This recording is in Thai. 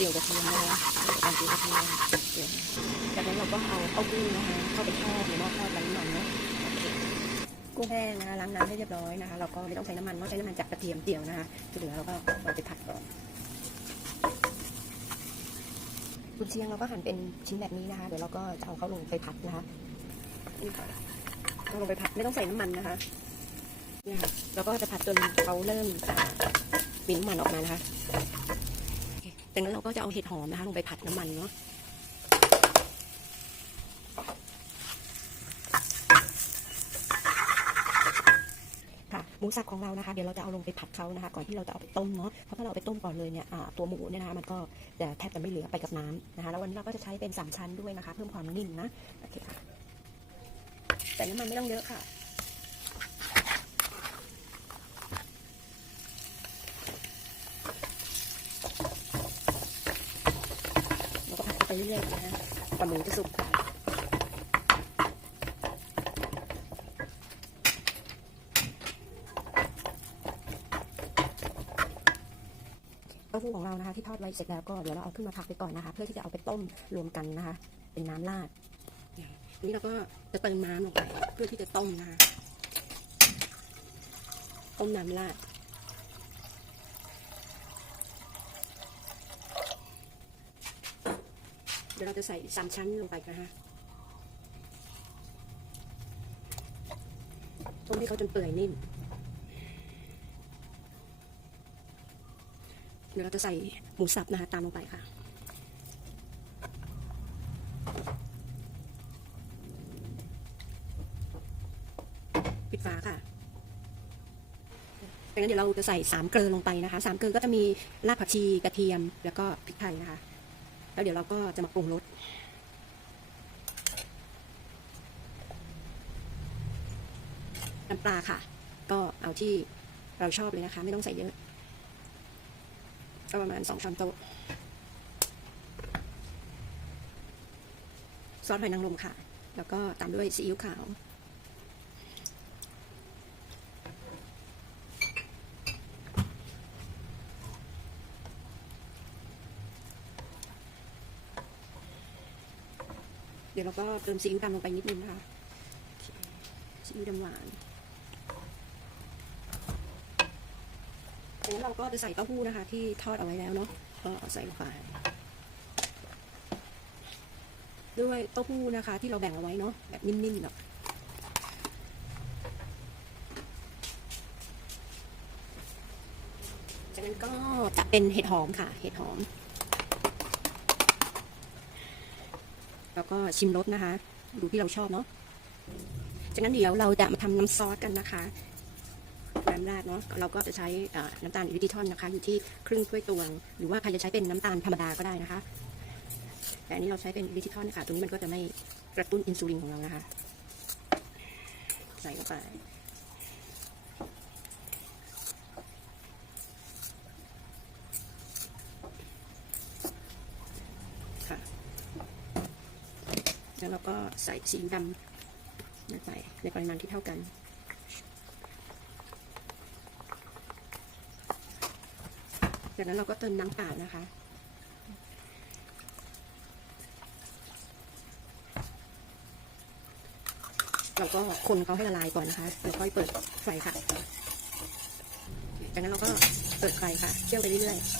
จียวกระเทียมนะคะการเจียวกระเทียมเจียวจากนั้นเราก็เอาเต้าหู้งนะคะเข้าไปทอดในหม้อทอดไร้น้ำมันเนาะโอเคกุ้งแห้งนะคะล้างน้ำให้เรียบร้อยนะคะ เราก็ไม่ต้องใช้น้ำมันเนาะใช้น้ำมันจากกระเทียมเจียวนะคะที่เหลือเราก็เอาไปผัดก่อนกุนเชียงเราก็หั่นเป็นชิ้นแบบนี้นะคะ เดี๋ยวเราก็จะเอาเข้าลงไปผัดนะคะนี่ค่ะเอาลงไปผัดไม่ต้องใส่น้ำมันนะคะเนี่ยค่ะเราก็จะผัดจนเขาเริ่มอ่ามีน้ำมันออกมานะคะ จากนั้นเราก็จะเอาเห็ดหอมนะคะลงไปผัดน้ำมันเนาะค่ะหมูสับของเรานะคะเดี๋ยวเราจะเอาลงไปผัดเขานะคะ ก่อนที่เราจะเอาไปต้มเนาะเพราะถ้าเราเอาไปต้มก่อนเลยเนี่ยตัวหมูเนี่ยนะคะมันก็จะแทบจะไม่เหลือไปกับน้ำนะคะ แล้ววันนี้เราก็จะใช้เป็นสามชั้นด้วยนะคะ เพิ่มความนิ่มนะโอเคค่ะแต่น้ำมันไม่ต้องเยอะค่ะ เราก็ผัด ไปเรื่อยๆนะคะกว่าหมูจะสุกเต้าหู้ของเรานะคะที่ทอดไว้เสร็จแล้วก็เดี๋ยวเราเอาขึ้นมาพักไปก่อนนะคะ เพื่อที่จะเอาไปต้มรวมกันนะคะ เป็นน้ำราดนี่เราก็จะเติมน้ำลงไปเพื่อที่จะต้มนะคะต้มน้ำราดเดี๋ยวเราจะใส่สามชั้นลงไปนะคะต้มให้เขาจนเปื่อยนิ่มเดี๋ยวเราจะใส่หมูสับนะคะตามลงไปค่ะปิดฝาค่ะดังนั้นเดี๋ยวเราจะใส่สามเกลือลงไปนะคะสามเกลือก็จะมีรากผักชีกระเทียมแล้วก็พริกไทยนะคะ แล้วเดี๋ยวเราก็จะมาปรุงรสน้ำปลาค่ะ ก็เอาที่เราชอบเลยนะคะ ไม่ต้องใส่เยอะก็ประมาณสองช้อนโต๊ะซอสหอยนางรมค่ะ แล้วก็ตามด้วยซีอิ๊วขาว เดี๋ยวเราก็เติมซีอิ๊วดำลงไปนิดนึงนะคะซีอิ๊วดำหวานจากนั้นเราก็จะใส่เต้าหู้นะคะ ที่ทอดเอาไว้แล้วเนาะก็ใส่ลงไปด้วยเต้าหู้นะคะ ที่เราแบ่งเอาไว้เนาะแบบนิ่มๆเนาะจากนั้นก็จะเป็นเห็ดหอมค่ะ เห็ดหอม แล้ว ก็ชิมรสนะคะ ดูที่เราชอบเนาะจากนั้นเดี๋ยวเราจะมาทำน้ำซอสกันนะคะน้ำราดเนาะเราก็จะใช้น้ำตาลวิติทอนนะคะ อยู่ที่ครึ่งถ้วยตวง หรือว่าใครจะใช้เป็นน้ำตาลธรรมดาก็ได้นะคะ แต่อันนี้เราใช้เป็นวิติทอนนะคะตัวนี้มันก็จะไม่กระตุ้นอินซูลินของเรานะคะ ใส่เข้าไปค่ะ แล้วเราก็ใส่สีดำลงไปในปริมาณที่เท่ากัน จากนั้นเราก็เติมน้ำเปล่านะคะเราก็คนเขาให้ละลายก่อนนะคะแล้วค่อยเปิดไฟค่ะ จากนั้นเราก็เปิดไฟค่ะเคี่ยวไปเรื่อยๆ